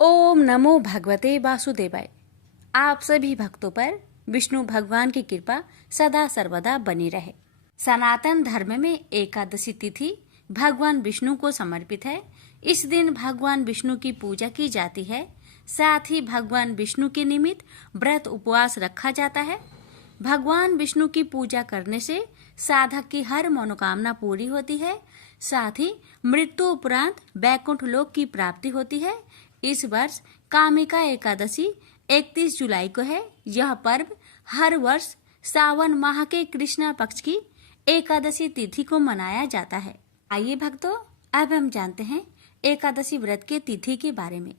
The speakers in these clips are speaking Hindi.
ओम नमो भगवते वासुदेवाय। आप सभी भक्तों पर विष्णु भगवान की कृपा सदा सर्वदा बनी रहे। सनातन धर्म में एकादशी तिथि भगवान विष्णु को समर्पित है। इस दिन भगवान विष्णु की पूजा की जाती है। साथ ही भगवान विष्णु के निमित्त व्रत उपवास रखा जाता है। भगवान विष्णु की पूजा करने से साधक की हर मनोकामना पूरी होती है। साथ ही मृत्यु उपरांत वैकुंठ लोक की प्राप्ति होती है। इस वर्ष कामिका एकादशी 31 जुलाई को है। यह पर्व हर वर्ष सावन माह के कृष्णा पक्ष की एकादशी तिथि को मनाया जाता है। आइए भक्तों, अब हम जानते हैं एकादशी व्रत के तिथि के बारे में।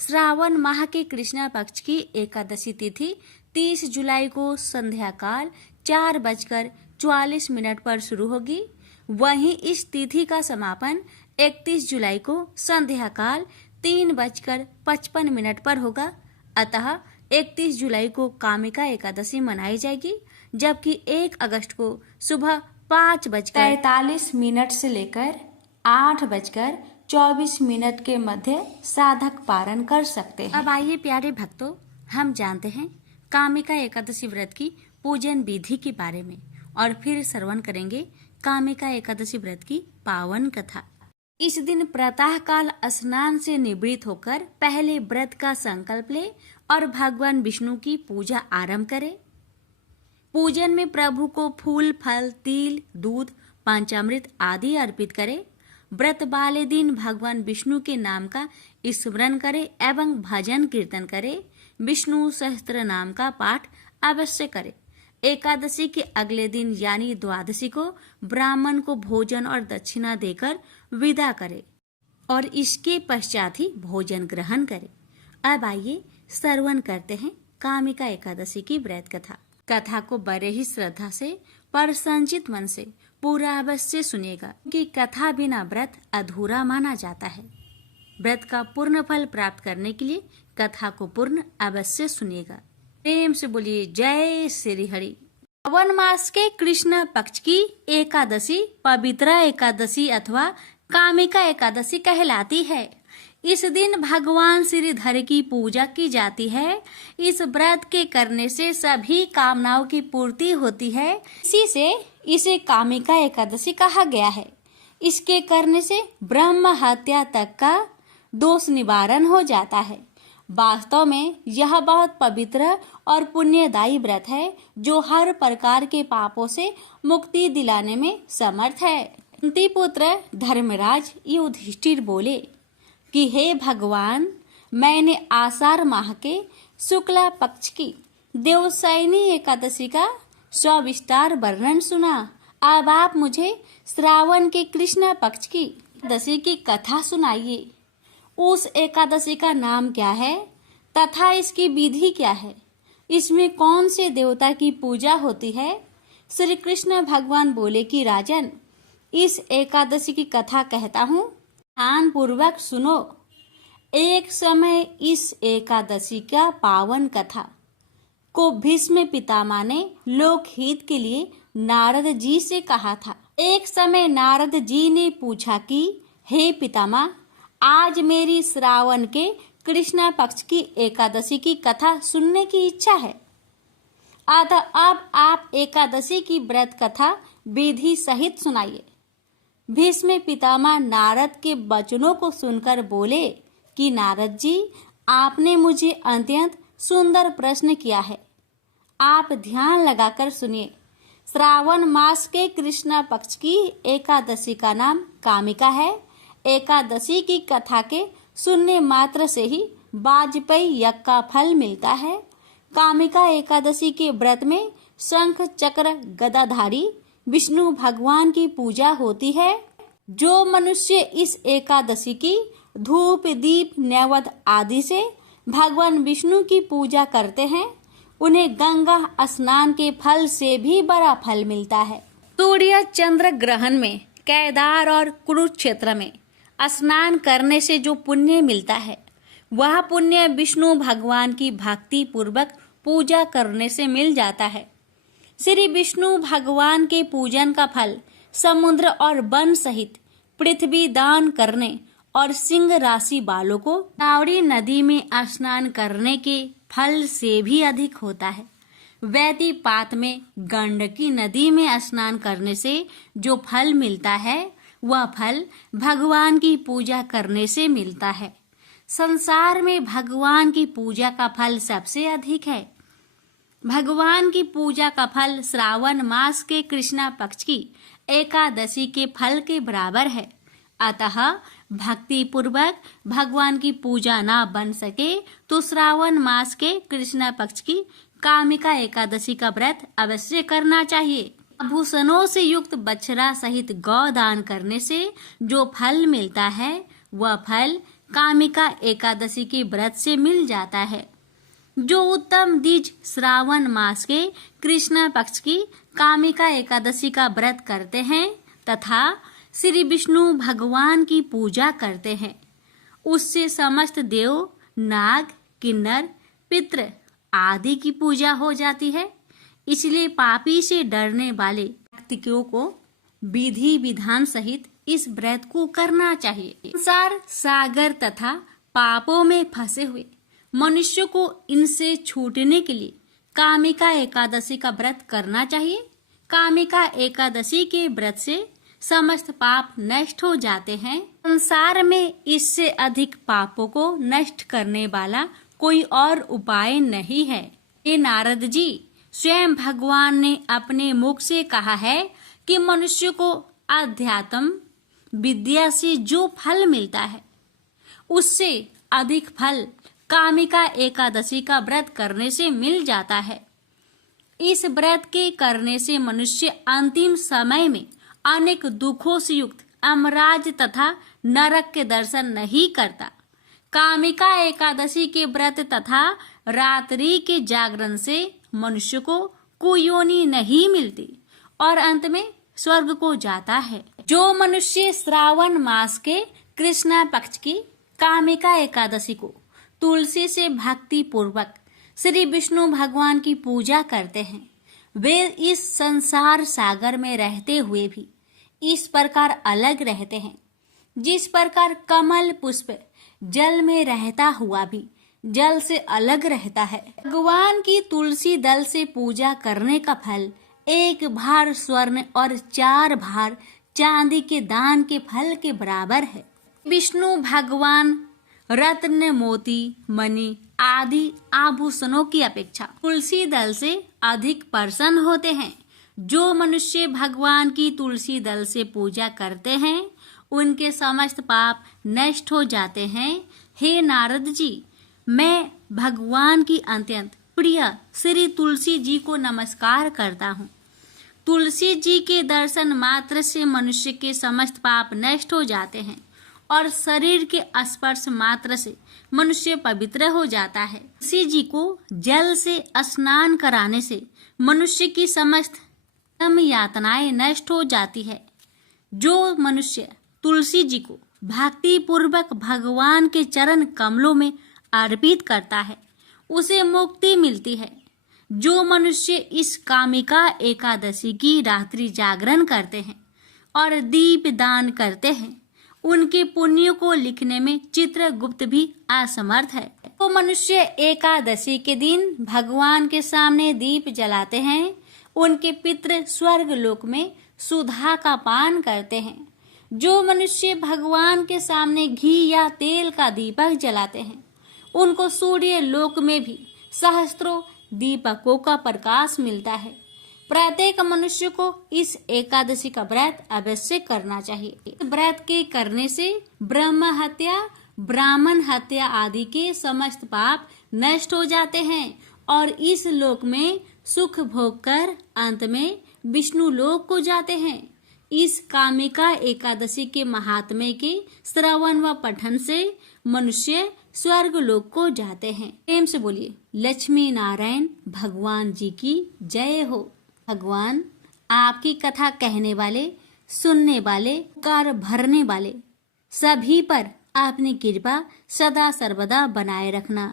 श्रावण माह के कृष्णा पक्ष की एकादशी तिथि 30 जुलाई को संध्या काल 4:44 पर शुरू होगी। वहीं इस तिथि का समापन 31 जुलाई को संध्या काल 3:55 पर होगा। अतः 31 जुलाई को कामिका एकादशी मनाई जाएगी, जबकि 1 अगस्त को सुबह 5:43 से लेकर 8:24 के मध्य साधक पारण कर सकते हैं। अब आइए प्यारे भक्तों, हम जानते हैं कामिका एकादशी व्रत की पूजन विधि के बारे में और फिर श्रवण करेंगे कामिका एकादशी व्रत की पावन कथा। इस दिन प्रातः काल स्नान से निवृत्त होकर पहले व्रत का संकल्प ले और भगवान विष्णु की पूजा आरंभ करें। पूजन में प्रभु को फूल, फल, तिल, दूध, पंचामृत आदि अर्पित करें। व्रत वाले दिन भगवान विष्णु के नाम का स्मरण करें एवं भजन कीर्तन करें। विष्णु सहस्त्र नाम का पाठ अवश्य करें। एकादशी के अगले दिन यानी द्वादशी को ब्राह्मण को भोजन और दक्षिणा देकर विदा करें और इसके पश्चात ही भोजन ग्रहण करें। अब आइए श्रवण करते हैं कामिका एकादशी की व्रत कथा। कथा को बड़े ही श्रद्धा से पर संचित मन से पूरा अवश्य सुनिएगा, कि कथा बिना व्रत अधूरा माना जाता है। व्रत का पूर्ण फल प्राप्त करने के लिए कथा को पूर्ण अवश्य सुनिएगा। प्रेम से बोलिए जय श्री हरि। श्रावण मास के कृष्ण पक्ष की एकादशी पवित्र एकादशी अथवा कामिका एकादशी कहलाती है। इस दिन भगवान श्रीधर की पूजा की जाती है। इस व्रत के करने से सभी कामनाओं की पूर्ति होती है। इसी से इसे कामिका एकादशी कहा गया है। इसके करने से ब्रह्म हत्या तक का दोष निवारण हो जाता है। वास्तव में यह बहुत पवित्र और पुण्यदायी व्रत है, जो हर प्रकार के पापों से मुक्ति दिलाने में समर्थ है। कुंती पुत्र धर्मराज युधिष्ठिर बोले कि हे भगवान, मैंने आषाढ़ माह के शुक्ला पक्ष की देवशयनी एकादशी का सविस्तार वर्णन सुना। अब आप मुझे श्रावण के कृष्ण पक्ष की एकादशी की कथा सुनाइए। उस एकादशी का नाम क्या है तथा इसकी विधि क्या है? इसमें कौन से देवता की पूजा होती है? श्री कृष्ण भगवान बोले कि राजन, इस एकादशी की कथा कहता हूँ, ध्यान पूर्वक सुनो। एक समय इस एकादशी का पावन कथा को भीष्म पितामह ने लोकहित के लिए नारद जी से कहा था। एक समय नारद जी ने पूछा कि हे पितामह, आज मेरी श्रावण के कृष्ण पक्ष की एकादशी की कथा सुनने की इच्छा है। अतः अब आप एकादशी की व्रत कथा विधि सहित सुनाइए। भीष्म पितामह नारद के वचनों को सुनकर बोले कि नारद जी, आपने मुझे अत्यंत सुंदर प्रश्न किया है। आप ध्यान लगाकर सुनिए। श्रावण मास के कृष्ण पक्ष की एकादशी का नाम कामिका है। एकादशी की कथा के सुनने मात्र से ही वाजपेयी यज्ञ का फल मिलता है। कामिका एकादशी के व्रत में शंख चक्र गदाधारी विष्णु भगवान की पूजा होती है। जो मनुष्य इस एकादशी की धूप, दीप, नैवेद्य आदि से भगवान विष्णु की पूजा करते हैं, उन्हें गंगा स्नान के फल से भी बड़ा फल मिलता है। सूर्य चंद्र ग्रहण में केदार और कुरुक्षेत्र में स्नान करने से जो पुण्य मिलता है, वह पुण्य विष्णु भगवान की भक्ति पूर्वक पूजा करने से मिल जाता है। श्री विष्णु भगवान के पूजन का फल समुद्र और वन सहित पृथ्वी दान करने और सिंह राशि वालों को गोदावरी नदी में स्नान करने के फल से भी अधिक होता है। वैदिपात में गंडकी नदी में स्नान करने से जो फल मिलता है वह फल भगवान की पूजा करने से मिलता है। संसार में भगवान की पूजा का फल सबसे अधिक है। भगवान की पूजा का फल श्रावण मास के कृष्णा पक्ष की एकादशी के फल के बराबर है। अतः भक्ति पूर्वक भगवान की पूजा न बन सके तो श्रावण मास के कृष्णा पक्ष की कामिका एकादशी का व्रत अवश्य करना चाहिए। आभूषणों से युक्त बछड़ा सहित गौदान करने से जो फल मिलता है वह फल कामिका एकादशी के व्रत से मिल जाता है। जो उत्तम द्विज श्रावण मास के कृष्ण पक्ष की कामिका एकादशी का व्रत करते हैं तथा श्री विष्णु भगवान की पूजा करते हैं, उससे समस्त देव, नाग, किन्नर, पितृ आदि की पूजा हो जाती है। इसलिए पापी से डरने वाले व्यक्तियों को विधि विधान सहित इस व्रत को करना चाहिए। संसार सागर तथा पापों में फंसे हुए मनुष्य को इनसे छूटने के लिए कामिका एकादशी का व्रत करना चाहिए। कामिका एकादशी के व्रत से समस्त पाप नष्ट हो जाते हैं। संसार में इससे अधिक पापों को नष्ट करने वाला कोई और उपाय नहीं है। हे नारद जी, स्वयं भगवान ने अपने मुख से कहा है कि मनुष्य को अध्यात्म विद्या से जो फल मिलता है उससे अधिक फल कामिका एकादशी का व्रत करने से मिल जाता है। इस व्रत के करने से मनुष्य अंतिम समय में अनेक दुखों से युक्त अमराज तथा नरक के दर्शन नहीं करता। कामिका एकादशी के व्रत तथा रात्रि के जागरण से मनुष्य को कुयोनि नहीं मिलती और अंत में स्वर्ग को जाता है। जो मनुष्य श्रावण मास के कृष्णा पक्ष की कामिका एकादशी को तुलसी से भक्ति पूर्वक श्री विष्णु भगवान की पूजा करते हैं, वे इस संसार सागर में रहते हुए भी इस प्रकार अलग रहते हैं जिस प्रकार कमल पुष्प जल में रहता हुआ भी जल से अलग रहता है। भगवान की तुलसी दल से पूजा करने का फल 1 भार स्वर्ण और 4 भार चांदी के दान के फल के बराबर है। विष्णु भगवान रत्न, मोती, मणि आदि आभूषणों की अपेक्षा तुलसी दल से अधिक प्रसन्न होते हैं। जो मनुष्य भगवान की तुलसी दल से पूजा करते हैं उनके समस्त पाप नष्ट हो जाते हैं। हे नारद जी, मैं भगवान की अत्यंत प्रिय श्री तुलसी जी को नमस्कार करता हूँ। तुलसी जी के दर्शन मात्र से मनुष्य के समस्त पाप नष्ट हो जाते हैं और शरीर के स्पर्श मात्र से मनुष्य पवित्र हो जाता है। तुलसी जी को जल से स्नान कराने से मनुष्य की समस्त यातनाएं नष्ट हो जाती है। जो मनुष्य तुलसी जी को भक्ति पूर्वक भगवान के चरण कमलों में अर्पित करता है उसे मुक्ति मिलती है। जो मनुष्य इस कामिका एकादशी की रात्रि जागरण करते हैं और दीप दान करते हैं उनके पुण्य को लिखने में चित्रगुप्त भी असमर्थ है। वो मनुष्य एकादशी के दिन भगवान के सामने दीप जलाते हैं, उनके पितृ स्वर्ग लोक में सुधा का पान करते हैं। जो मनुष्य भगवान के सामने घी या तेल का दीपक जलाते हैं उनको सूर्य लोक में भी सहस्त्रों दीपकों का प्रकाश मिलता है। प्रत्येक मनुष्य को इस एकादशी का व्रत अवश्य करना चाहिए। व्रत के करने से ब्रह्म हत्या, ब्राह्मण हत्या आदि के समस्त पाप नष्ट हो जाते हैं और इस लोक में सुख भोग कर अंत में विष्णु लोक को जाते हैं। इस कामिका एकादशी के महात्म्य के श्रवण व पठन से मनुष्य स्वर्ग लोक को जाते हैं। प्रेम से बोलिए लक्ष्मी नारायण भगवान जी की जय हो। भगवान आपकी कथा कहने वाले, सुनने वाले, कार भरने वाले सभी पर अपनी कृपा सदा सर्वदा बनाए रखना।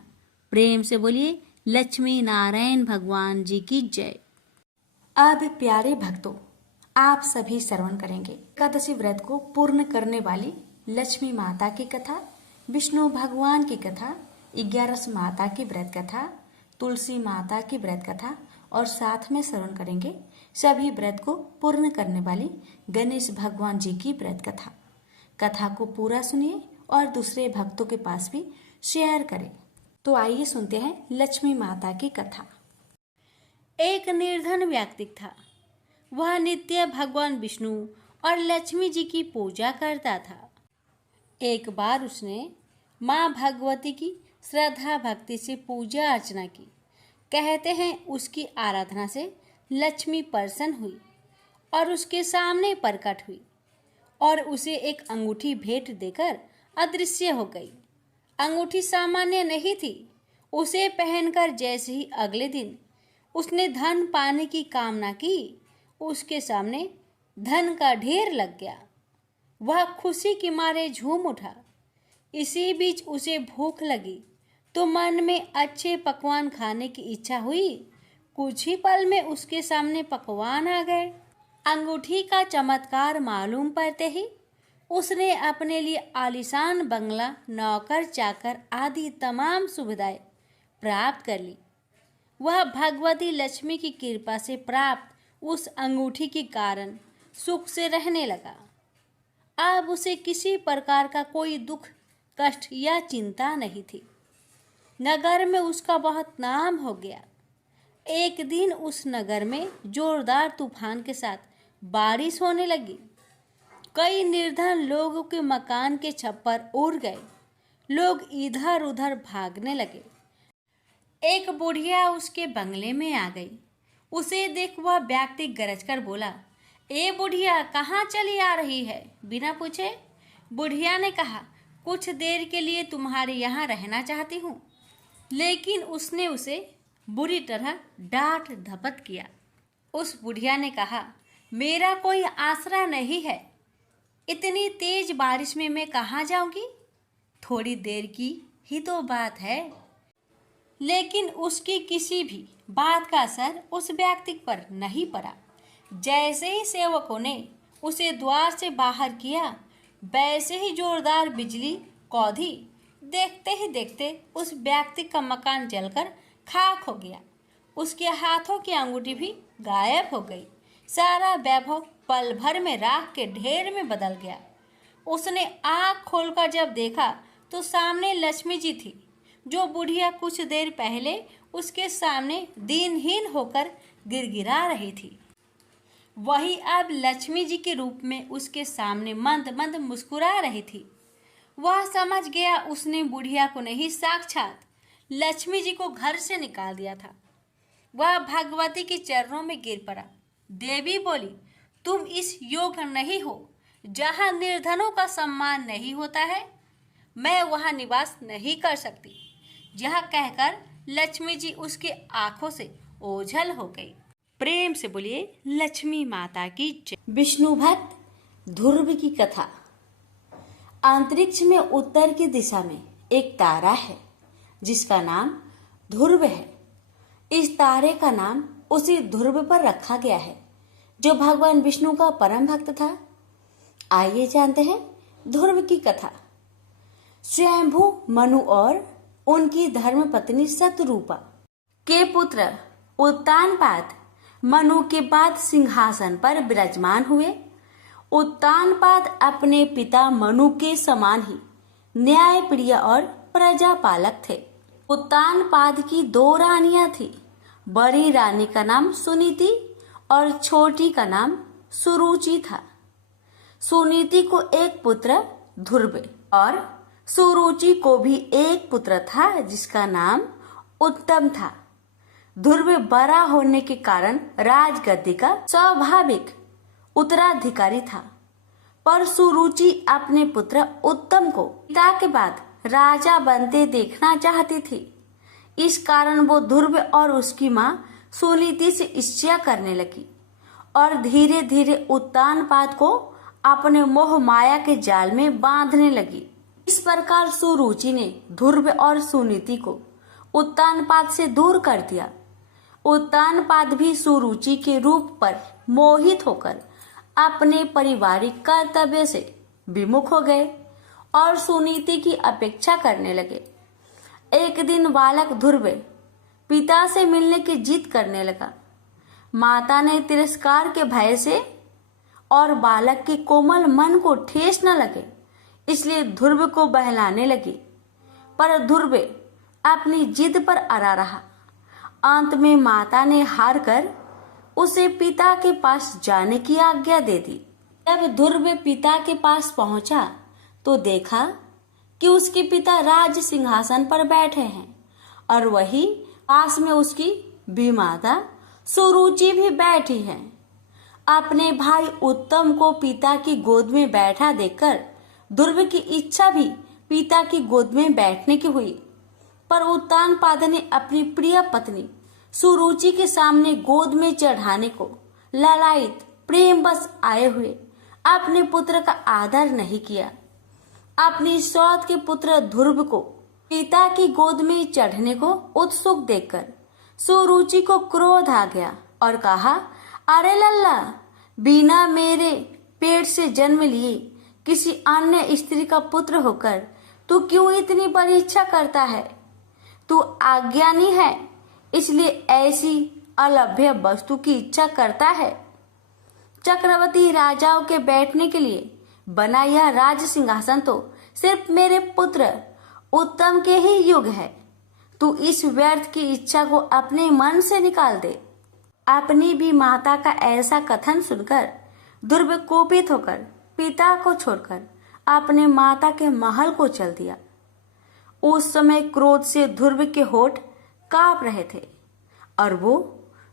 प्रेम से बोलिए लक्ष्मी नारायण भगवान जी की जय। अब प्यारे भक्तों, आप सभी श्रवण करेंगे एकादशी व्रत को पूर्ण करने वाली लक्ष्मी माता की कथा, विष्णु भगवान की कथा, 11 माता की व्रत कथा, तुलसी माता की व्रत कथा और साथ में श्रवण करेंगे सभी व्रत को पूर्ण करने वाली गणेश भगवान जी की व्रत कथा। कथा को पूरा सुनिए और दूसरे भक्तों के पास भी शेयर करें। तो आइए सुनते हैं लक्ष्मी माता की कथा। एक निर्धन व्यक्ति था। वह नित्य भगवान विष्णु और लक्ष्मी जी की पूजा करता था। एक बार उसने माँ भगवती की श्रद्धा भक्ति से पूजा अर्चना की। कहते हैं उसकी आराधना से लक्ष्मी प्रसन्न हुई और उसके सामने प्रकट हुई और उसे एक अंगूठी भेंट देकर अदृश्य हो गई। अंगूठी सामान्य नहीं थी। उसे पहनकर जैसे ही अगले दिन उसने धन पाने की कामना की, उसके सामने धन का ढेर लग गया। वह खुशी के मारे झूम उठा। इसी बीच उसे भूख लगी तो मन में अच्छे पकवान खाने की इच्छा हुई। कुछ ही पल में उसके सामने पकवान आ गए। अंगूठी का चमत्कार मालूम पड़ते ही उसने अपने लिए आलीशान बंगला, नौकर चाकर आदि तमाम सुविधाएं प्राप्त कर ली। वह भगवती लक्ष्मी की कृपा से प्राप्त उस अंगूठी के कारण सुख से रहने लगा। अब उसे किसी प्रकार का कोई दुख, कष्ट या चिंता नहीं थी। नगर में उसका बहुत नाम हो गया। एक दिन उस नगर में जोरदार तूफान के साथ बारिश होने लगी। कई निर्धन लोगों के मकान के छप्पर उड़ गए। लोग इधर उधर भागने लगे। एक बुढ़िया उसके बंगले में आ गई। उसे देख वह व्यक्ति गरजकर बोला, ए बुढ़िया, कहाँ चली आ रही है? बिना पूछे बुढ़िया ने कहा, कुछ देर के लिए तुम्हारे यहाँ रहना चाहती हूँ। लेकिन उसने उसे बुरी तरह डांट धपट किया। उस बुढ़िया ने कहा, मेरा कोई आसरा नहीं है। इतनी तेज बारिश में मैं कहाँ जाऊंगी? थोड़ी देर की ही तो बात है। लेकिन उसकी किसी भी बात का असर उस व्यक्ति पर नहीं पड़ा। जैसे ही सेवकों ने उसे द्वार से बाहर किया, वैसे ही जोरदार बिजली कौंधी। देखते ही देखते उस व्यक्ति का मकान जलकर खाक हो गया। उसके हाथों की अंगूठी भी गायब हो गई। सारा वैभव पल भर में राख के ढेर में बदल गया। उसने आँख खोलकर जब देखा तो सामने लक्ष्मी जी थी, जो बुढ़िया कुछ देर पहले उसके सामने दीनहीन होकर गिड़गिड़ा रही थी। वही अब लक्ष्मी जी के रूप में उसके सामने मंद मंद मुस्कुरा रही थी। वह समझ गया उसने बुढ़िया को नहीं, साक्षात लक्ष्मी जी को घर से निकाल दिया था। वह भगवती के चरणों में गिर पड़ा। देवी बोली, तुम इस योग्य नहीं हो। जहाँ निर्धनों का सम्मान नहीं होता है, मैं वहाँ निवास नहीं कर सकती। यह कहकर लक्ष्मी जी उसके आंखों से ओझल हो गई। प्रेम से बोलिए लक्ष्मी माता की जय। विष्णु भक्त ध्रुव की कथा। अंतरिक्ष में उत्तर की दिशा में एक तारा है जिसका नाम ध्रुव है। इस तारे का नाम उसी ध्रुव पर रखा गया है जो भगवान विष्णु का परम भक्त था। आइए जानते हैं ध्रुव की कथा। स्वयंभू मनु और उनकी धर्मपत्नी शतरूपा के पुत्र उत्तानपाद मनु के बाद सिंहासन पर विराजमान हुए। उत्तानपाद अपने पिता मनु के समान ही न्यायप्रिय और प्रजापालक थे। उत्तानपाद की 2 रानियां थी। बड़ी रानी का नाम सुनीति और छोटी का नाम सुरुचि था। सुनीति को एक पुत्र ध्रुव और सुरुचि को भी एक पुत्र था जिसका नाम उत्तम था। ध्रुव बड़ा होने के कारण राजगद्दी का स्वाभाविक उत्तराधिकारी था, पर सुरुचि अपने पुत्र उत्तम को पिता के बाद राजा बनते देखना चाहती थी। इस कारण वो ध्रुव और उसकी माँ सुनीति से ईर्ष्या करने लगी और धीरे धीरे उत्तानपाद को अपने मोह माया के जाल में बांधने लगी। इस प्रकार सुरुचि ने ध्रुव और सुनीति को उत्तानपाद से दूर कर दिया। उत्तानपाद भी सुरुचि के रूप पर मोहित होकर अपने पारिवारिक कर्तव्य से विमुख हो गए और सुनीति की अपेक्षा करने लगे। एक दिन बालक ध्रुव पिता से मिलने की जिद करने लगा। माता ने तिरस्कार के भय से और बालक के कोमल मन को ठेस न लगे इसलिए ध्रुव को बहलाने लगी, पर ध्रुव अपनी जिद पर अड़ा रहा। अंत में माता ने हार कर उसे पिता के पास जाने की आज्ञा दे दी। जब ध्रुव पिता के पास पहुंचा तो देखा कि उसके पिता राज सिंहासन पर बैठे हैं और वही पास में उसकी भी माता सुरुचि भी बैठी है। अपने भाई उत्तम को पिता की गोद में बैठा देखकर ध्रुव की इच्छा भी पिता की गोद में बैठने की हुई, पर उत्तानपाद ने अपनी प्रिय पत्नी सुरुचि के सामने गोद में चढ़ाने को लालायित प्रेम बस आए हुए अपने पुत्र का आदर नहीं किया। अपनी सौत के पुत्र ध्रुव को पिता की गोद में चढ़ने को उत्सुक देखकर सुरुचि को क्रोध आ गया और कहा, अरे लल्ला, बिना मेरे पेट से जन्म लिए किसी अन्य स्त्री का पुत्र होकर तू क्यों इतनी बड़ी इच्छा करता है? तू अज्ञानी है इसलिए ऐसी अलभ्य वस्तु की इच्छा करता है। चक्रवर्ती राजाओं के बैठने के लिए बना यह राज सिंहासन तो सिर्फ मेरे पुत्र उत्तम के ही युग है। तू इस व्यर्थ की इच्छा को अपने मन से निकाल दे। अपनी भी माता का ऐसा कथन सुनकर ध्रुव कोपित होकर पिता को छोड़कर अपने माता के महल को चल दिया। उस समय क्रोध से ध्रुव के होठ कांप रहे थे और वो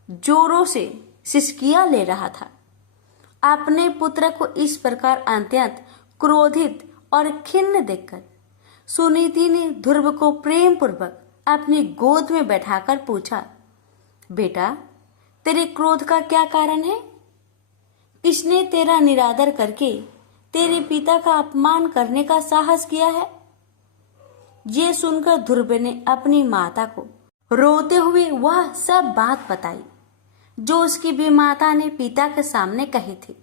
जोरों से सिसकियां ले रहा था। अपने पुत्र को इस प्रकार अत्यंत क्रोधित और खिन्न देखकर सुनीति ने ध्रुव को प्रेम पूर्वक अपनी गोद में बैठाकर पूछा, बेटा, तेरे क्रोध का क्या कारण है? किसने तेरा निरादर करके तेरे पिता का अपमान करने का साहस किया है? ये सुनकर ध्रुव ने अपनी माता को रोते हुए वह सब बात बताई जो उसकी भी माता ने पिता के सामने कही थी।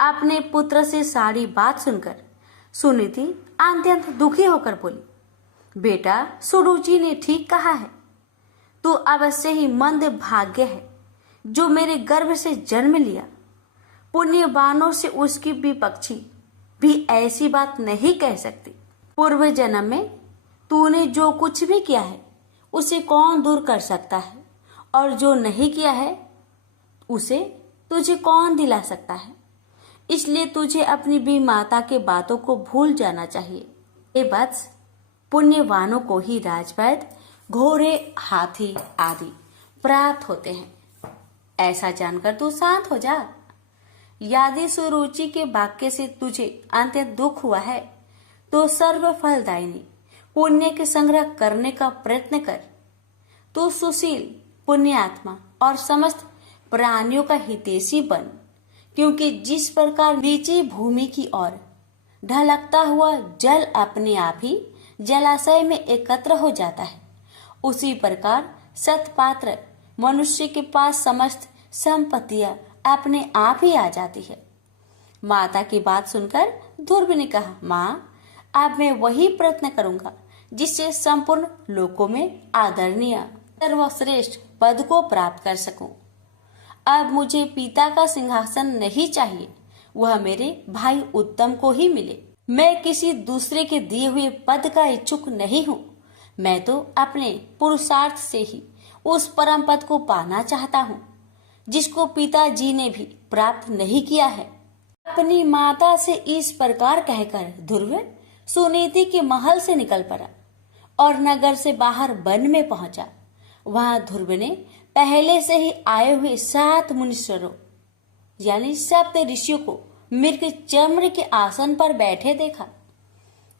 अपने पुत्र से सारी बात सुनकर सुनीति अत्यंत दुखी होकर बोली, बेटा, सुरुचि ने ठीक कहा है। तू अवश्य ही मंद भाग्य है जो मेरे गर्भ से जन्म लिया। पुण्यवानों से उसकी विपक्षी भी ऐसी बात नहीं कह सकती। पूर्व जन्म में तूने जो कुछ भी किया है उसे कौन दूर कर सकता है, और जो नहीं किया है उसे तुझे कौन दिला सकता है। इसलिए तुझे अपनी भी माता के बातों को भूल जाना चाहिए। ये वत्स, पुण्यवानों को ही राजवैद, घोड़े, हाथी आदि प्राप्त होते हैं। ऐसा जानकर तू शांत हो जा। यदि सुरुचि के वाक्य से तुझे अत्यंत दुख हुआ है तो सर्व फलदायिनी पुण्य के संग्रह करने का प्रयत्न कर। तू सुशील, पुण्यात्मा और समस्त प्राणियों का हितैषी बन, क्योंकि जिस प्रकार नीची भूमि की ओर ढलकता हुआ जल अपने आप ही जलाशय में एकत्र हो जाता है, उसी प्रकार सत्पात्र मनुष्य के पास समस्त संपत्तियां अपने आप ही आ जाती है। माता की बात सुनकर ध्रुव ने कहा, माँ, अब मैं वही प्रयत्न करूंगा जिससे संपूर्ण लोकों में आदरणीय सर्वश्रेष्ठ पद को प्राप्त कर सकूं। अब मुझे पिता का सिंहासन नहीं चाहिए, वह मेरे भाई उत्तम को ही मिले। मैं किसी दूसरे के दिए हुए पद का इच्छुक नहीं हूँ। मैं तो अपने पुरुषार्थ से ही उस परम पद को पाना चाहता हूँ जिसको पिताजी ने भी प्राप्त नहीं किया है। अपनी माता से इस प्रकार कहकर ध्रुव सुनीति के महल से निकल पड़ा और नगर से बाहर वन में पहुंचा। वहां ध्रुव ने पहले से ही आए हुए 7 मुनीश्वरों यानी 7 ऋषियों को मृग चम्र के आसन पर बैठे देखा।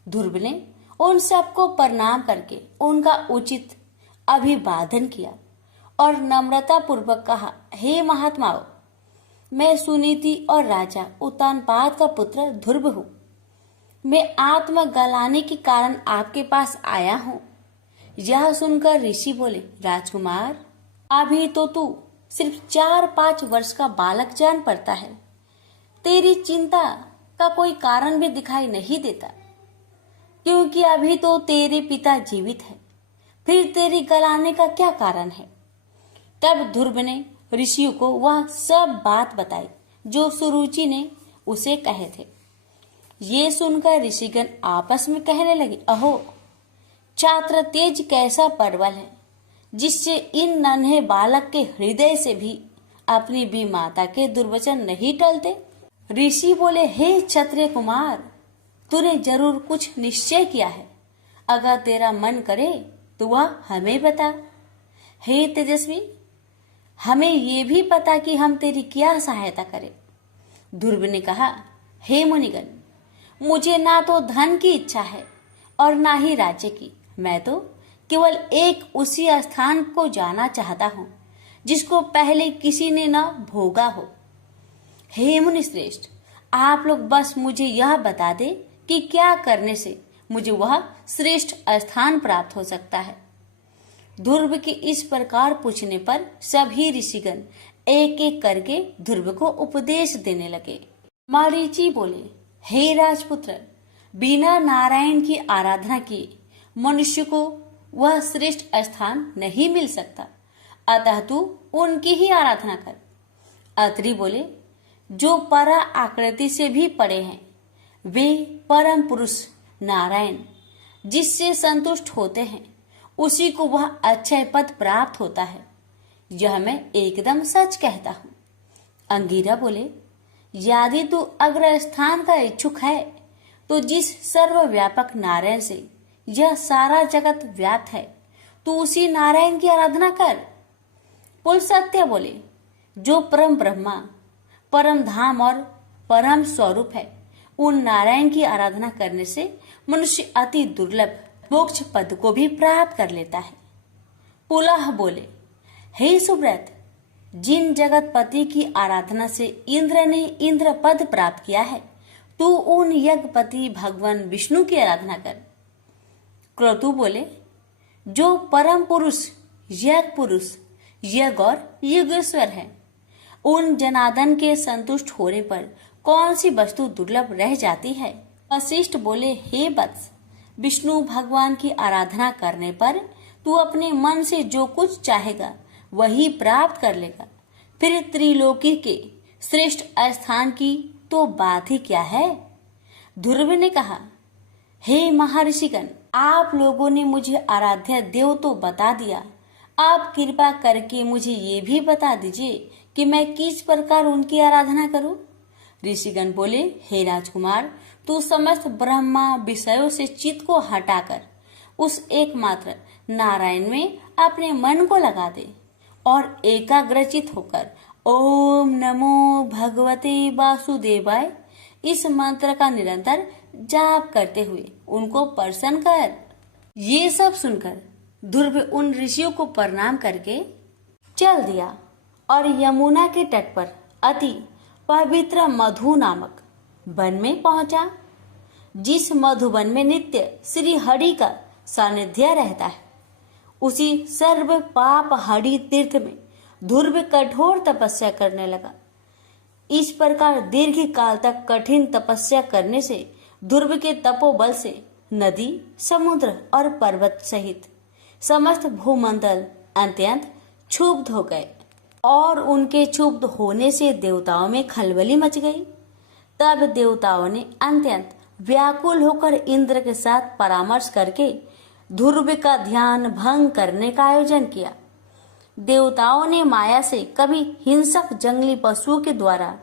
ध्रुव ने उन सबको प्रणाम करके उनका उचित अभिवादन किया और नम्रता पूर्वक कहा, हे महात्माओं, मैं सुनीति और राजा उत्तानपाद का पुत्र ध्रुव हूँ। मैं आत्मा गलाने के कारण आपके पास आया हूँ। यह सुनकर ऋषि बोले, राजकुमार, अभी तो तू सिर्फ 4-5 वर्ष का बालक जान पड़ता है। तेरी चिंता का कोई कारण भी दिखाई नहीं देता। क्योंकि अभी तो तेरे पिता जीवित है, फिर तेरी गलाने का क्या कारण है। तब ध्रुव ने ऋषियों को वह सब बात बताई जो सुरुचि ने उसे कहे थे। ये सुनकर ऋषिगण आपस में कहने लगे, अहो, छात्र तेज कैसा परवल है, जिससे इन नन्हे बालक के हृदय से भी अपनी भी माता के दुर्वचन नहीं टलते। ऋषि बोले, हे क्षत्रिय कुमार, तूने जरूर कुछ निश्चय किया है। अगर तेरा मन करे तो वह हमें बता। हे तेजस्वी, हमें ये भी पता कि हम तेरी क्या सहायता करें। ध्रुव ने कहा, हे मुनिगण, मुझे ना तो धन की इच्छा है और ना ही राज्य की। मैं तो केवल एक उसी स्थान को जाना चाहता हूँ जिसको पहले किसी ने न भोगा हो। हे मुनि श्रेष्ठ, आप लोग बस मुझे यह बता दे कि क्या करने से मुझे वह श्रेष्ठ स्थान प्राप्त हो सकता है। ध्रुव के इस प्रकार पूछने पर सभी ऋषिगण एक एक करके ध्रुव को उपदेश देने लगे। मरीचि बोले, हे राजपुत्र, बिना नारायण की आराधना किए मनुष्य को वह श्रेष्ठ स्थान नहीं मिल सकता, अतः तू उनकी ही आराधना कर। अत्रि बोले, जो परा आकृति से भी परे हैं, वे परम पुरुष नारायण जिससे संतुष्ट होते हैं, उसी को वह अक्षय पद प्राप्त होता है। यह मैं एकदम सच कहता हूँ। अंगिरा बोले, यदि तू अग्र स्थान का इच्छुक है तो जिस सर्वव्यापक नारायण से यह सारा जगत व्याप्त है, तू उसी नारायण की आराधना कर। पुलस्त्य बोले, जो परम ब्रह्मा, परम धाम और परम स्वरूप है, उन नारायण की आराधना करने से मनुष्य अति दुर्लभ मोक्ष पद को भी प्राप्त कर लेता है। पुलह बोले, हे सुव्रत, जिन जगतपति की आराधना से इंद्र ने इंद्र पद प्राप्त किया है, तू उन यज्ञपति भगवान विष्णु की आराधना कर। क्रतु बोले, जो परम पुरुष, यज्ञ पुरुष, यज्ञ और युगेश्वर है, उन जनार्दन के संतुष्ट होने पर कौन सी वस्तु दुर्लभ रह जाती है। वशिष्ठ बोले, हे वत्स, विष्णु भगवान की आराधना करने पर तू अपने मन से जो कुछ चाहेगा वही प्राप्त कर लेगा। फिर त्रिलोकी के श्रेष्ठ स्थान की तो बात ही क्या है। ध्रुव ने कहा, हे महर्षिगण, आप लोगों ने मुझे आराध्य देव तो बता दिया, आप कृपा करके मुझे ये भी बता दीजिए कि मैं किस प्रकार उनकी आराधना करूं। ऋषिगण बोले, हे राजकुमार, तू समस्त ब्रह्मा विषयों से चित्त को हटाकर उस एकमात्र नारायण में अपने मन को लगा दे और एकाग्रचित होकर ओम नमो भगवते वासुदेवाय इस मंत्र का निरंतर जाप करते हुए उनको प्रसन्न कर। ये सब सुनकर ध्रुव उन ऋषियों को प्रणाम करके चल दिया और यमुना के तट पर अति पवित्र मधु नामक वन में पहुंचा, जिस मधुवन में नित्य श्री हरि का सानिध्य रहता है। उसी सर्व पाप हरि तीर्थ में ध्रुव कठोर तपस्या करने लगा। इस प्रकार दीर्घ काल तक कठिन तपस्या करने से ध्रुव के तपोबल से नदी, समुद्र और पर्वत सहित समस्त भूमंडल अत्यंत क्षुब्ध हो गए और उनके क्षुब्ध होने से देवताओं में खलबली मच गई। तब देवताओं ने अत्यंत व्याकुल होकर इंद्र के साथ परामर्श करके ध्रुव का ध्यान भंग करने का आयोजन किया। देवताओं ने माया से कभी हिंसक जंगली पशुओं के द्वारा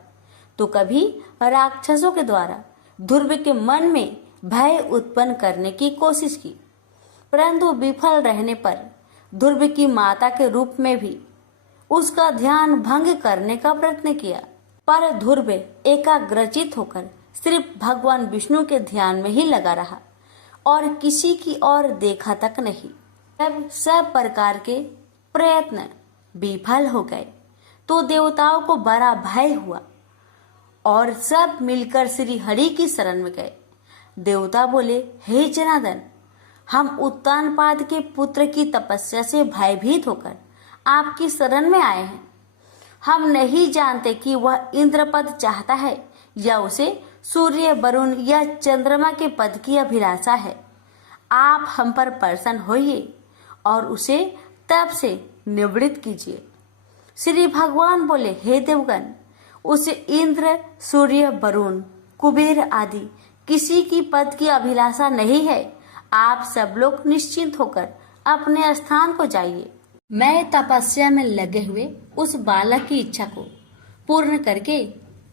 तो कभी राक्षसों के द्वारा ध्रुव के मन में भय उत्पन्न करने की कोशिश की, परंतु विफल रहने पर ध्रुव की माता के रूप में भी उसका ध्यान भंग करने का प्रयत्न किया, पर ध्रुव एकाग्रचित होकर सिर्फ भगवान विष्णु के ध्यान में ही लगा रहा और किसी की ओर देखा तक नहीं। जब सब प्रकार के प्रयत्न विफल हो गए तो देवताओं को बड़ा भय हुआ और सब मिलकर श्री हरि की शरण में गए। देवता बोले, हे जनार्दन, हम उत्तानपाद के पुत्र की तपस्या से भयभीत होकर आपकी शरण में आए हैं। हम नहीं जानते कि वह इंद्रपद चाहता है या उसे सूर्य, वरुण या चंद्रमा के पद की अभिलाषा है। आप हम पर प्रसन्न होइए और उसे तप से निवृत्त कीजिए। श्री भगवान बोले, हे देवगण, उसे इंद्र, सूर्य, वरुण, कुबेर आदि किसी की पद की अभिलाषा नहीं है। आप सब लोग निश्चिंत होकर अपने स्थान को जाइए। मैं तपस्या में लगे हुए उस बालक की इच्छा को पूर्ण करके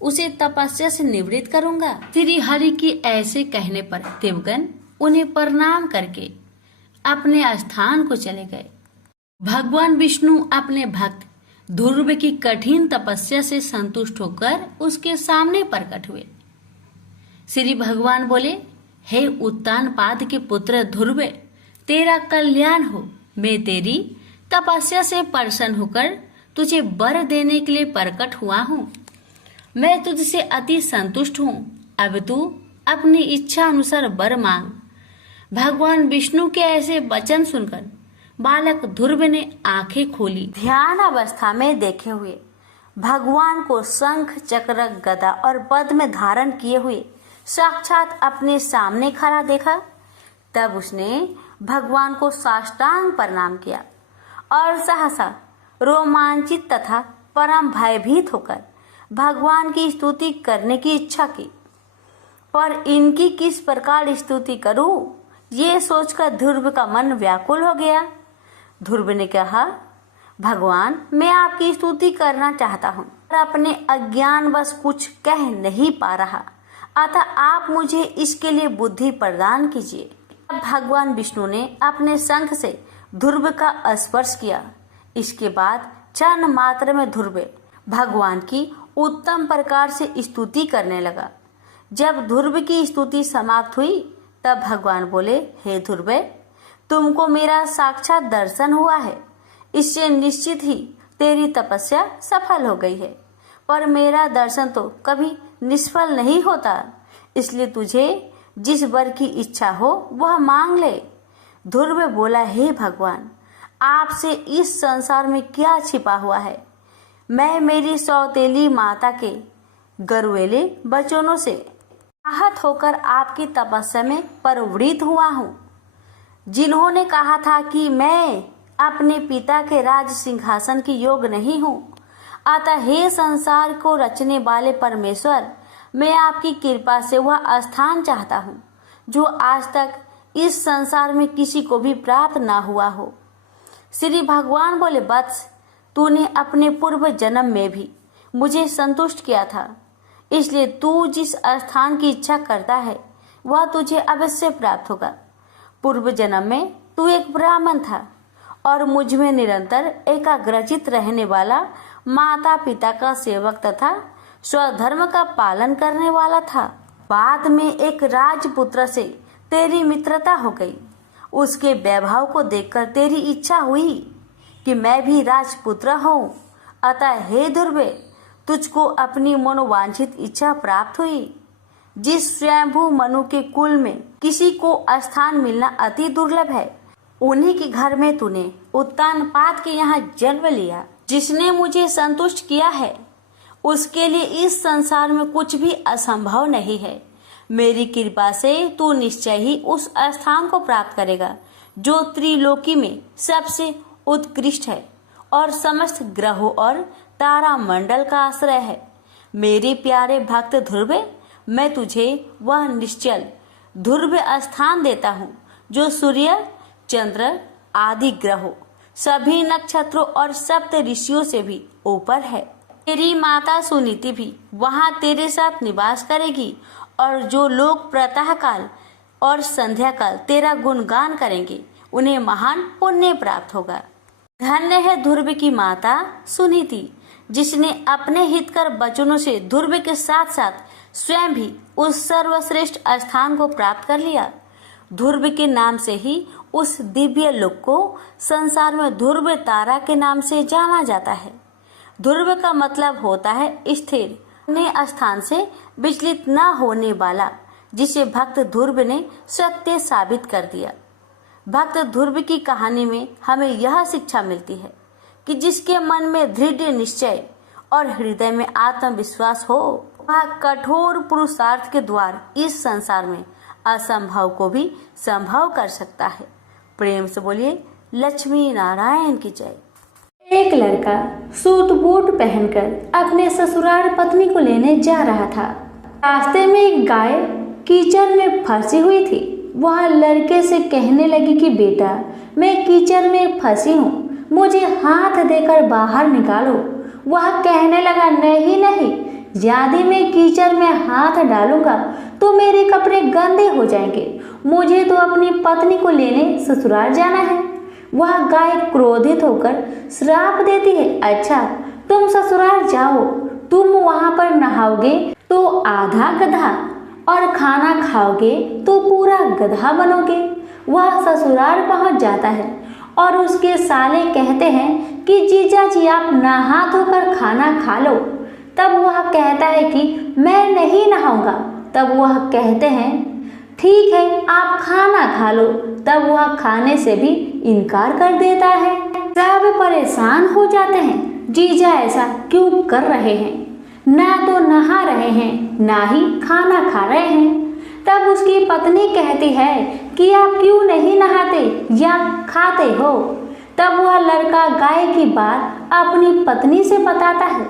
उसे तपस्या से निवृत्त करूंगा। श्री हरि की ऐसे कहने पर देवगण उन्हें प्रणाम करके अपने स्थान को चले गए। भगवान विष्णु अपने भक्त ध्रुव की कठिन तपस्या से संतुष्ट होकर उसके सामने प्रकट हुए। श्री भगवान बोले, हे उत्तानपाद के पुत्र ध्रुव, तेरा कल्याण हो। मैं तेरी तपस्या से प्रसन्न होकर तुझे वर देने के लिए प्रकट हुआ हूँ। मैं तुझसे अति संतुष्ट हूँ। अब तू अपनी इच्छा अनुसार वर मांग। भगवान विष्णु के ऐसे वचन सुनकर बालक ध्रुव ने आंखें खोली। ध्यान अवस्था में देखे हुए भगवान को शंख, चक्र, गदा और पद्म में धारण किए हुए साक्षात अपने सामने खड़ा देखा। तब उसने भगवान को साष्टांग प्रणाम किया और सहसा रोमांचित तथा परम भयभीत होकर भगवान की स्तुति करने की इच्छा की। पर इनकी किस प्रकार स्तुति करूं, ये सोचकर ध्रुव का मन व्याकुल हो गया। ध्रुव ने कहा, भगवान, मैं आपकी स्तुति करना चाहता हूँ पर अपने अज्ञानवश कुछ कह नहीं पा रहा, अतः आप मुझे इसके लिए बुद्धि प्रदान कीजिए। अब भगवान विष्णु ने अपने शंख से ध्रुव का स्पर्श किया। इसके बाद क्षण मात्र में ध्रुव भगवान की उत्तम प्रकार से स्तुति करने लगा। जब ध्रुव की स्तुति समाप्त हुई तब भगवान बोले, हे ध्रुव, तुमको मेरा साक्षात दर्शन हुआ है। इससे निश्चित ही तेरी तपस्या सफल हो गई है। पर मेरा दर्शन तो कभी निष्फल नहीं होता, इसलिए तुझे जिस वर की इच्छा हो वह मांग ले। ध्रुव बोला, हे भगवान, आपसे इस संसार में क्या छिपा हुआ है। मैं मेरी सौतेली माता के गरुएले वचनों से आहत होकर आपकी तपस्या में प्रवृत्त हुआ हूँ, जिन्होंने कहा था कि मैं अपने पिता के राज सिंहासन की योग्य नहीं हूँ। अतः हे संसार को रचने वाले परमेश्वर, मैं आपकी कृपा से वह स्थान चाहता हूँ जो आज तक इस संसार में किसी को भी प्राप्त ना हुआ हो। श्री भगवान बोले, वत्स, तूने अपने पूर्व जन्म में भी मुझे संतुष्ट किया था, इसलिए तू जिस स्थान की इच्छा करता है वह तुझे अवश्य प्राप्त होगा। पूर्व जन्म में तू एक ब्राह्मण था और मुझ में निरंतर एकाग्रचित रहने वाला माता पिता का सेवक तथा स्वधर्म का पालन करने वाला था। बाद में एक राजपुत्र से तेरी मित्रता हो गई। उसके वैभव को देखकर तेरी इच्छा हुई कि मैं भी राजपुत्र हूँ। अतः हे ध्रुव, तुझको अपनी मनोवांछित इच्छा प्राप्त हुई। जिस स्वयंभू मनु के कुल में किसी को स्थान मिलना अति दुर्लभ है, उन्हीं के घर में तूने उत्तानपाद के यहाँ जन्म लिया। जिसने मुझे संतुष्ट किया है उसके लिए इस संसार में कुछ भी असंभव नहीं है। मेरी कृपा से तू निश्चय ही उस स्थान को प्राप्त करेगा जो त्रिलोकी में सबसे उत्कृष्ट है और समस्त ग्रहों और तारा मंडल का आश्रय है। मेरे प्यारे भक्त ध्रुव, मैं तुझे वह निश्चल ध्रुव स्थान देता हूँ जो सूर्य, चंद्र आदि ग्रहों, सभी नक्षत्रों और सप्त ऋषियों से भी ऊपर है। तेरी माता सुनीति भी वहाँ तेरे साथ निवास करेगी और जो लोग प्रातः काल और संध्या काल तेरा गुणगान करेंगे उन्हें महान पुण्य प्राप्त होगा। धन्य है ध्रुव की माता सुनीति, जिसने अपने हितकर वचनों से ध्रुव के साथ साथ स्वयं भी उस सर्वश्रेष्ठ स्थान को प्राप्त कर लिया। ध्रुव के नाम से ही उस दिव्य लोक को संसार में ध्रुव तारा के नाम से जाना जाता है। ध्रुव का मतलब होता है स्थिर, अपने स्थान से विचलित न होने वाला, जिसे भक्त ध्रुव ने सत्य साबित कर दिया। भक्त ध्रुव की कहानी में हमें यह शिक्षा मिलती है कि जिसके मन में दृढ़ निश्चय और हृदय में आत्मविश्वास हो, वह कठोर पुरुषार्थ के द्वारा इस संसार में असंभव को भी संभव कर सकता है। प्रेम से बोलिए लक्ष्मी नारायण की जय। एक लड़का सूट बूट पहनकर अपने ससुराल पत्नी को लेने जा रहा था। रास्ते में एक गाय कीचड़ में फंसी हुई थी। वह लड़के से कहने लगी कि बेटा, मैं कीचड़ में फंसी हूँ, मुझे हाथ देकर बाहर निकालो। वह कहने लगा, नहीं नहीं, यदि मैं कीचड़ में हाथ डालूंगा तो मेरे कपड़े गंदे हो जाएंगे, मुझे तो अपनी पत्नी को लेने ससुराल जाना है। वह गाय क्रोधित होकर श्राप देती है, अच्छा तुम ससुराल जाओ, तुम वहां पर नहाओगे तो आधा गधा और खाना खाओगे तो पूरा गधा बनोगे। वह ससुराल पहुंच जाता है और उसके साले कहते हैं कि जीजा जी आप नहा धोकर खाना खा लो। तब वह कहता है कि मैं नहीं नहाऊंगा। तब वह कहते हैं ठीक है आप खाना खा लो। तब वह खाने से भी इनकार कर देता है। सब परेशान हो जाते हैं, जीजा ऐसा क्यों कर रहे हैं, ना तो नहा रहे हैं ना ही खाना खा रहे हैं। तब उसकी पत्नी कहती है कि आप क्यों नहीं नहाते या खाते हो। तब वह लड़का गाय की बात अपनी पत्नी से बताता है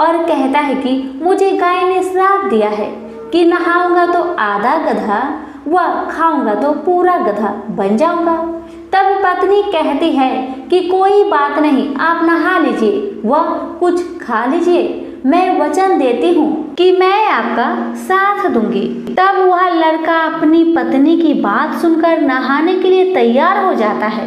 और कहता है कि मुझे गाय ने श्राप दिया है कि नहाऊंगा तो आधा गधा व खाऊंगा तो पूरा गधा बन जाऊंगा। तब पत्नी कहती है कि कोई बात नहीं, आप नहा लीजिए व कुछ खा लीजिए, मैं वचन देती हूँ कि मैं आपका साथ दूंगी। तब वह लड़का अपनी पत्नी की बात सुनकर नहाने के लिए तैयार हो जाता है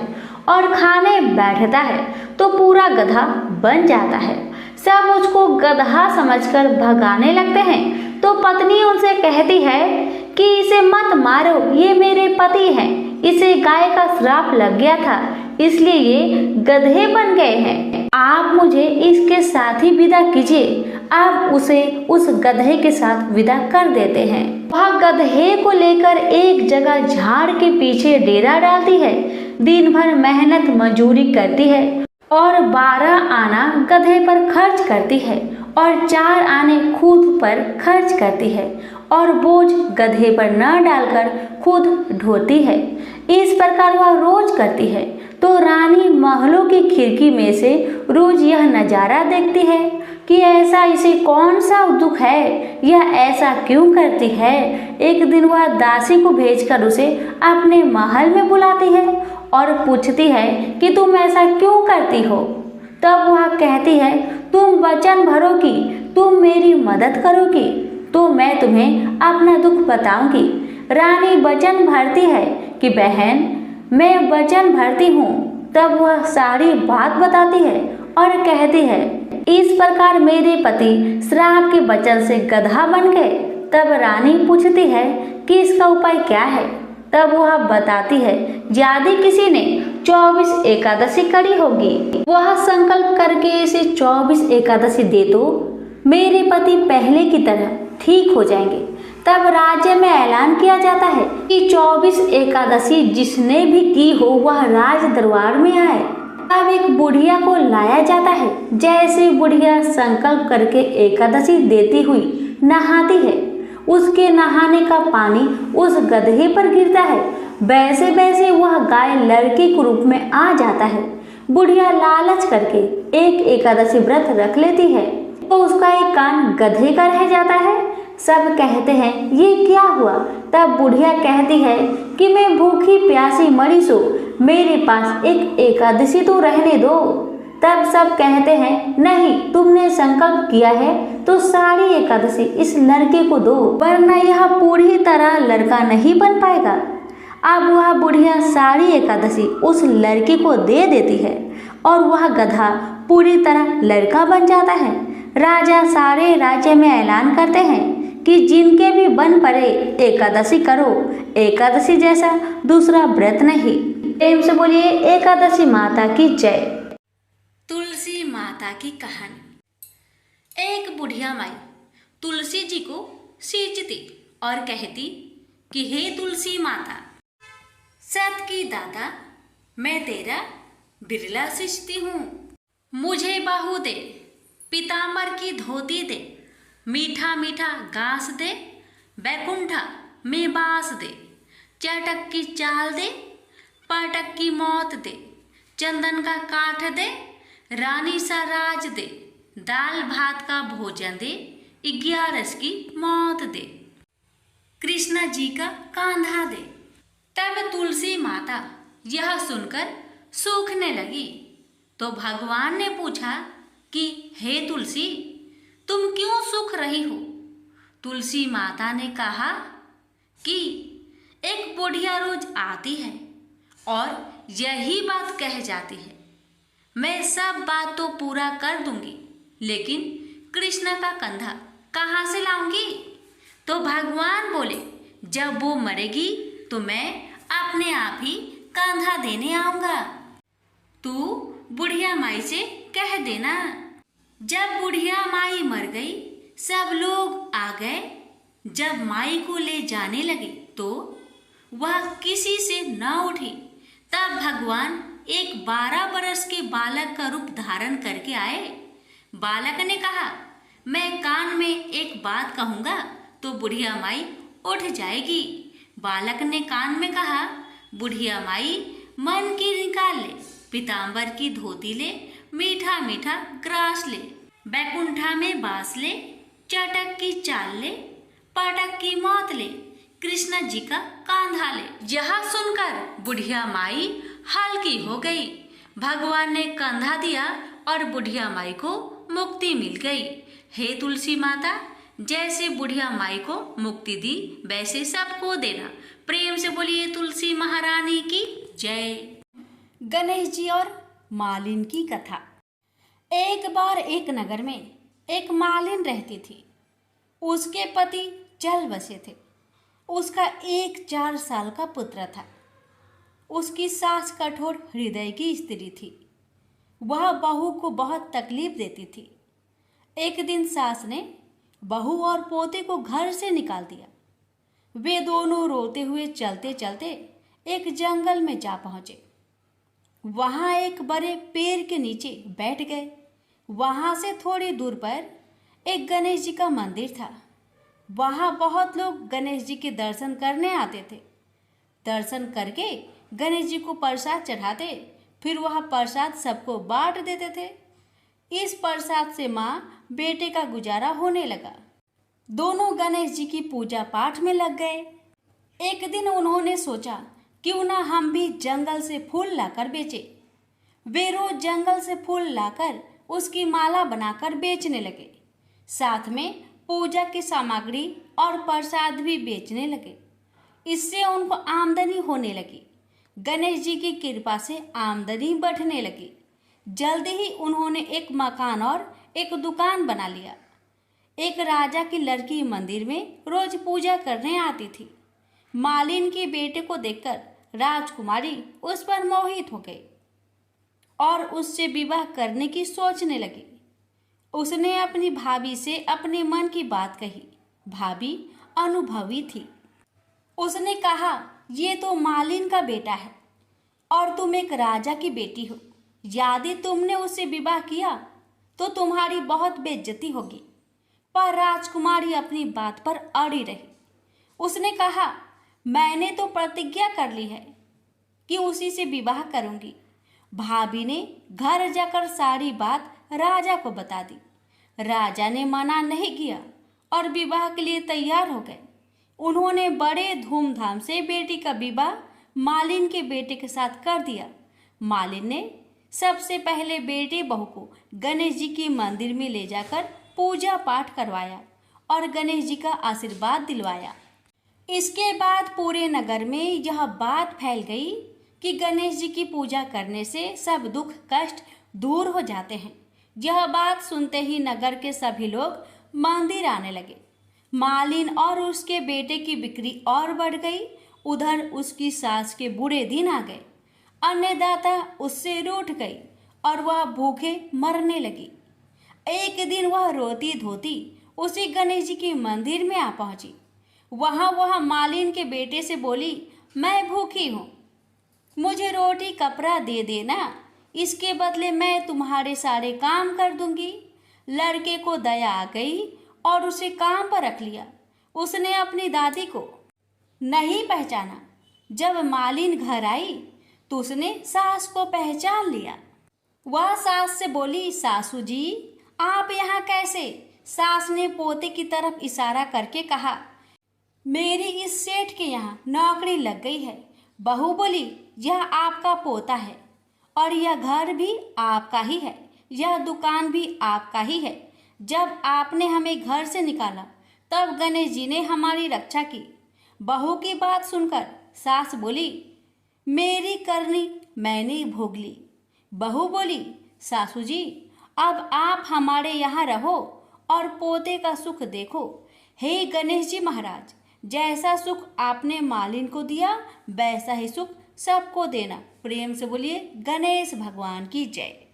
और खाने बैठता है तो पूरा गधा बन जाता है। सब उसको गधा समझकर भगाने लगते हैं तो पत्नी उनसे कहती है कि इसे मत मारो, ये मेरे पति हैं, इसे गाय का श्राप लग गया था इसलिए ये गधे बन गए हैं, आप मुझे इसके साथ ही विदा कीजिए। आप उसे उस गधे के साथ विदा कर देते हैं। वह गधे को लेकर एक जगह झाड़ के पीछे डेरा डालती है। दिन भर मेहनत मजूरी करती है और 12 आना गधे पर खर्च करती है और 4 आने खुद पर खर्च करती है और बोझ गधे पर न डालकर खुद ढोती है। इस प्रकार वह रोज करती है तो रानी महलों की खिड़की में से रोज यह नजारा देखती है कि ऐसा इसे कौन सा दुख है, यह ऐसा क्यों करती है। एक दिन वह दासी को भेजकर उसे अपने महल में बुलाती है और पूछती है कि तुम ऐसा क्यों करती हो। तब वह कहती है तुम वचन भरोगी, तुम मेरी मदद करोगी तो मैं तुम्हें अपना दुख बताऊंगी। रानी वचन भरती है कि बहन मैं वचन भरती हूँ। तब वह सारी बात बताती है और कहती है इस प्रकार मेरे पति श्राप के वचन से गधा बन गए। तब रानी पूछती है कि इसका उपाय क्या है। तब वह बताती है यदि किसी ने 24 एकादशी करी होगी, वह संकल्प करके इसे 24 एकादशी दे तो मेरे पति पहले की तरह ठीक हो जाएंगे। तब राज्य में ऐलान किया जाता है कि 24 एकादशी जिसने भी की हो वह राज दरबार में आए। तब एक बुढ़िया को लाया जाता है। जैसे बुढ़िया संकल्प करके एकादशी देती हुई नहाती है, उसके नहाने का पानी उस गधे पर गिरता है, वैसे वैसे वह गाय लड़के के रूप में आ जाता है। बुढ़िया लालच करके एक एकादशी व्रत रख लेती है तो उसका एक कान गधे का रह जाता है। सब कहते हैं ये क्या हुआ। तब बुढ़िया कहती है कि मैं भूखी प्यासी मरी सो, मेरे पास एक एकादशी तो रहने दो। तब सब कहते हैं नहीं, तुमने संकल्प किया है तो सारी एकादशी इस लड़के को दो, वरना यह पूरी तरह लड़का नहीं बन पाएगा। अब वह बुढ़िया सारी एकादशी उस लड़के को दे देती है और वह गधा पूरी तरह लड़का बन जाता है। राजा सारे राज्य में ऐलान करते हैं कि जिनके भी बन पड़े एकादशी करो, एकादशी जैसा दूसरा व्रत नहीं। प्रेम से बोलिए एकादशी माता की जय। तुलसी माता की कहानी। एक बुढ़िया माई तुलसी जी को सींचती और कहती कि हे तुलसी माता, सत की दाता, मैं तेरा बिरला सींचती हूँ, मुझे बाहू दे, पीताम्बर की धोती दे, मीठा मीठा घास दे, बैकुंठा में बास दे, चटक की चाल दे, पाटक की मौत दे, चंदन का काठ दे, रानी सा राज दे, दाल भात का भोजन दे, 11 की मौत दे, कृष्णा जी का कांधा दे। तब तुलसी माता यह सुनकर सूखने लगी तो भगवान ने पूछा कि हे तुलसी, तुम क्यों सूख रही हो? तुलसी माता ने कहा कि एक बुढ़िया रोज आती है और यही बात कह जाती है, मैं सब बात तो पूरा कर दूंगी, लेकिन कृष्ण का कंधा कहाँ से लाऊंगी? तो भगवान बोले, जब वो मरेगी तो मैं अपने आप ही कंधा देने आऊंगा। तू बुढ़िया माई से कह देना। जब बुढ़िया माई मर गई, सब लोग आ गए। जब माई को ले जाने लगे तो वह किसी से न उठी। तब भगवान एक 12 बरस के बालक का रूप धारण करके आए। बालक ने कहा, मैं कान में एक बात कहूंगा तो बुढ़िया माई उठ जाएगी। बालक ने कान में कहा, बुढ़िया माई मन की निकाल ले, पीताम्बर की धोती ले, मीठा मीठा ग्रास ले, बैकुंठा में बास ले, चटक की चाल ले, पाटक की मौत ले, कृष्ण जी का कांधा ले। यह सुनकर बुढ़िया माई हल्की हो गई। भगवान ने कंधा दिया और बुढ़िया माई को मुक्ति मिल गई। हे तुलसी माता, जैसे बुढ़िया माई को मुक्ति दी वैसे सबको देना। प्रेम से बोलिए तुलसी महारानी की जय। गणेश जी और मालिन की कथा। एक बार एक नगर में एक मालिन रहती थी। उसके पति चल बसे थे। उसका एक 4 साल का पुत्र था। उसकी सास कठोर हृदय की स्त्री थी। वह बहू को बहुत तकलीफ देती थी। एक दिन सास ने बहू और पोते को घर से निकाल दिया। वे दोनों रोते हुए चलते चलते एक जंगल में जा पहुंचे। वहां एक बड़े पेड़ के नीचे बैठ गए। वहां से थोड़ी दूर पर एक गणेश जी का मंदिर था। वहां बहुत लोग गणेश जी के दर्शन करने आते थे। दर्शन करके गणेश जी को प्रसाद चढ़ाते, फिर वह प्रसाद सबको बांट देते थे। इस प्रसाद से माँ बेटे का गुजारा होने लगा। दोनों गणेश जी की पूजा पाठ में लग गए। एक दिन उन्होंने सोचा, क्यों ना हम भी जंगल से फूल लाकर बेचे। वे रोज जंगल से फूल लाकर उसकी माला बनाकर बेचने लगे। साथ में पूजा की सामग्री और प्रसाद भी बेचने लगे। इससे उनको आमदनी होने लगी। गणेश जी की कृपा से आमदनी बढ़ने लगी। जल्दी ही उन्होंने एक मकान और एक दुकान बना लिया। एक राजा की लड़की मंदिर में रोज पूजा करने आती थी। मालिन के बेटे को देखकर राजकुमारी उस पर मोहित हो गई और उससे विवाह करने की सोचने लगी। उसने अपनी भाभी से अपने मन की बात कही। भाभी अनुभवी थी। उसने कहा, ये तो मालिन का बेटा है और तुम एक राजा की बेटी हो। यदि तुमने उससे विवाह किया तो तुम्हारी बहुत बेइज्जती होगी। पर राजकुमारी अपनी बात पर अड़ी रही। उसने कहा, मैंने तो प्रतिज्ञा कर ली है कि उसी से विवाह करूंगी। भाभी ने घर जाकर सारी बात राजा को बता दी। राजा ने मना नहीं किया और विवाह के लिए तैयार हो गए। उन्होंने बड़े धूमधाम से बेटी का विवाह मालिन के बेटे के साथ कर दिया। मालिन ने सबसे पहले बेटे बहू को गणेश जी की मंदिर में ले जाकर पूजा पाठ करवाया और गणेश जी का आशीर्वाद दिलवाया। इसके बाद पूरे नगर में यह बात फैल गई कि गणेश जी की पूजा करने से सब दुख कष्ट दूर हो जाते हैं। यह बात सुनते ही नगर के सभी लोग मंदिर आने लगे। मालिन और उसके बेटे की बिक्री और बढ़ गई। उधर उसकी सास के बुरे दिन आ गए। अन्नदाता उससे रूठ गई और वह भूखे मरने लगी। एक दिन वह रोती धोती उसी गणेश जी के मंदिर में आ पहुंची। वह मालिन के बेटे से बोली, मैं भूखी हूँ, मुझे रोटी कपड़ा दे देना, इसके बदले मैं तुम्हारे सारे काम कर दूंगी। लड़के को दया आ गई और उसे काम पर रख लिया। उसने अपनी दादी को नहीं पहचाना। जब मालिन घर आई तो उसने सास को पहचान लिया। वह सास से बोली, सासू जी आप यहाँ कैसे? सास ने पोते की तरफ इशारा करके कहा, मेरी इस सेठ के यहाँ नौकरी लग गई है। बहू बोली, यह आपका पोता है और यह घर भी आपका ही है, यह दुकान भी आपका ही है। जब आपने हमें घर से निकाला तब गणेश जी ने हमारी रक्षा की। बहू की बात सुनकर सास बोली, मेरी करनी मैंने भोग ली। बहू बोली, सासू जी अब आप हमारे यहाँ रहो और पोते का सुख देखो। हे गणेश जी महाराज, जैसा सुख आपने मालिन को दिया वैसा ही सुख सबको देना। प्रेम से बोलिए गणेश भगवान की जय।